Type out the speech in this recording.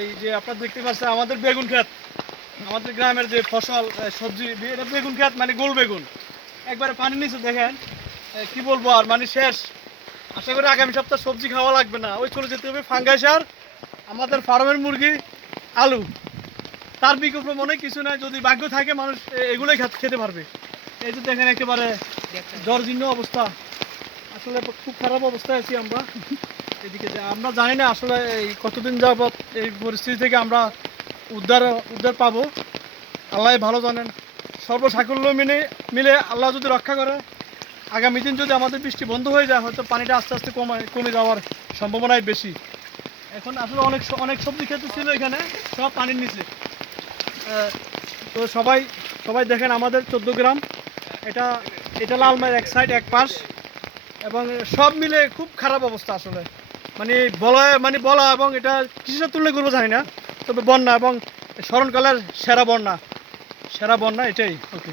এই যে আপনারা দেখতে পাচ্ছেন আমাদের বেগুন ক্ষেত আমাদের গ্রামের যে ফসল সবজি এটা বেগুন ক্ষেত মানে গোল বেগুন। একবারে পানি নিচে দেখেন কি বলব আর মানে শেষ। আশা করি আগামী সপ্তাহ সবজি খাওয়া লাগবে না। ওই চলে যেতে হবে ফাঙ্গাস আর আমাদের ফার্মের মুরগি আলু। তার বিকল্প মনে কিছু নাই যদি ভাগ্য থাকে মানুষ এগুলোই খেতে পারবে। এই যে দেখেন একেবারে জ্বরজীর্ণ অবস্থা। আসলে খুব খারাপ অবস্থায় আছি আমরা। এদিকে আমরা জানি না আসলে এই কতদিন যাবৎ এই পরিস্থিতি থেকে আমরা উদ্ধার উদ্ধার পাবো। আল্লাহ ভালো জানেন। সর্বসাকুল্য মিলে মিলে আল্লাহ যদি রক্ষা করে, আগামী দিন যদি আমাদের বৃষ্টি বন্ধ হয়ে যায়, হয়তো পানিটা আস্তে আস্তে কমে কমে যাওয়ার সম্ভাবনাই বেশি। এখন আসলে অনেক অনেক সবজি ক্ষেত্র ছিল এখানে, সব পানির নিচে। তো সবাই সবাই দেখেন আমাদের চোদ্দ গ্রাম। এটা এটা লালমাইয়ের এক সাইড এক পাশ। এবং সব মিলে খুব খারাপ অবস্থা আসলে। মানে বলা মানে বলা এবং এটা কিছুটা তুলনা করব জানি না। তবে বন্যা এবং স্মরণকালের সেরা বন্যা। সেরা বন্যা এটাই। ওকে